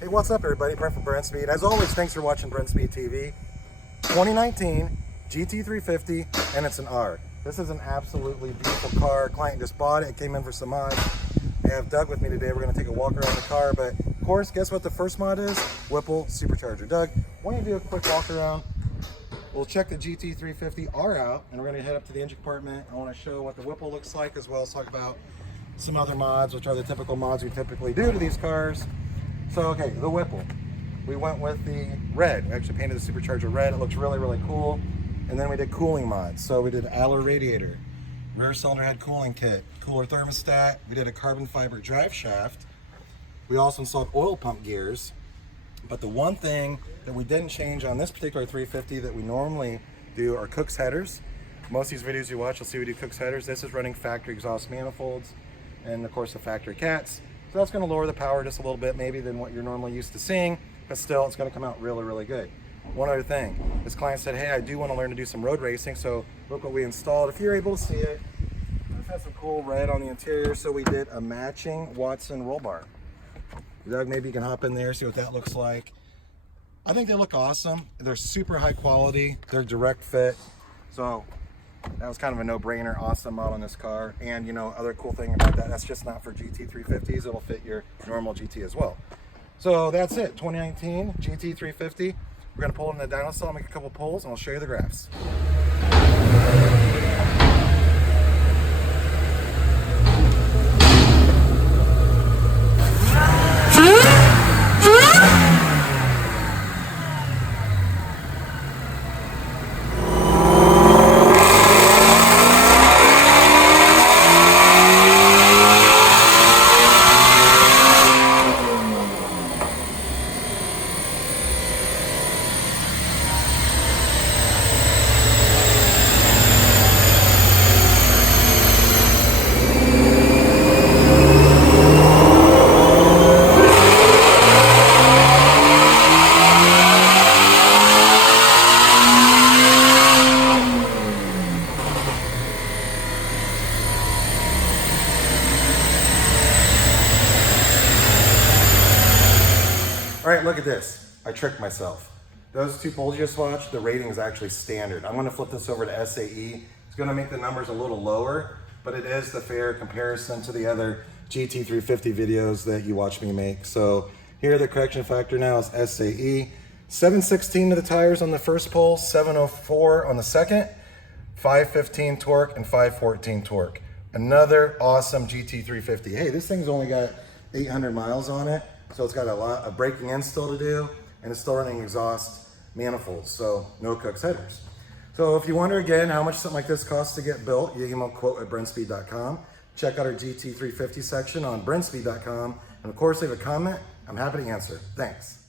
Hey, what's up everybody? Brent from Brenspeed. As always, thanks for watching Brenspeed TV. 2019 GT350, and it's an R. This is an absolutely beautiful car. Client just bought it. It came in for some mods. I have Doug with me today. We're going to take a walk around the car, but of course, guess what the first mod is? Whipple Supercharger. Doug, why don't you do a quick walk around? We'll check the GT350R out, and we're going to head up to the engine compartment. I want to show what the Whipple looks like, as well as talk about some other mods, which are the typical mods we typically do to these cars. So, okay, the Whipple. We went with the red. We actually painted the supercharger red. It looks really, really cool. And then we did cooling mods. So we did Aller radiator, rear cylinder head cooling kit, cooler thermostat. We did a carbon fiber drive shaft. We also installed oil pump gears. But the one thing that we didn't change on this particular 350 that we normally do are Cook's headers. Most of these videos you watch, you'll see we do Cook's headers. This is running factory exhaust manifolds and of course the factory cats. So that's going to lower the power just a little bit maybe than what you're normally used to seeing, but still it's going to come out really, really good. One other thing, this client said, hey, I do want to learn to do some road racing, so look what we installed. If you're able to see it, this has some cool red on the interior, so we did a matching Watson roll bar. Doug, maybe you can hop in there, see what that looks like. I think they look awesome. They're super high quality, they're direct fit, so that was kind of a no-brainer. Awesome mod on this car. And you know, other cool thing about that, that's just not for GT350s, it'll fit your normal GT as well. So that's it, 2019 GT350. We're gonna pull it in the dyno cell, make a couple pulls, and I'll show you the graphs. All right, look at this. I tricked myself. Those two polls you just watched, the rating is actually standard. I'm gonna flip this over to SAE. It's gonna make the numbers a little lower, but it is the fair comparison to the other GT350 videos that you watch me make. So here the correction factor now is SAE. 716 to the tires on the first poll, 704 on the second, 515 torque and 514 torque. Another awesome GT350. Hey, this thing's only got 800 miles on it. So it's got a lot of braking in still to do, and it's still running exhaust manifolds, so no Cook's headers. So if you wonder again how much something like this costs to get built, you email quote@brenspeed.com. Check out our GT350 section on brenspeed.com, and of course leave a comment. I'm happy to answer. Thanks.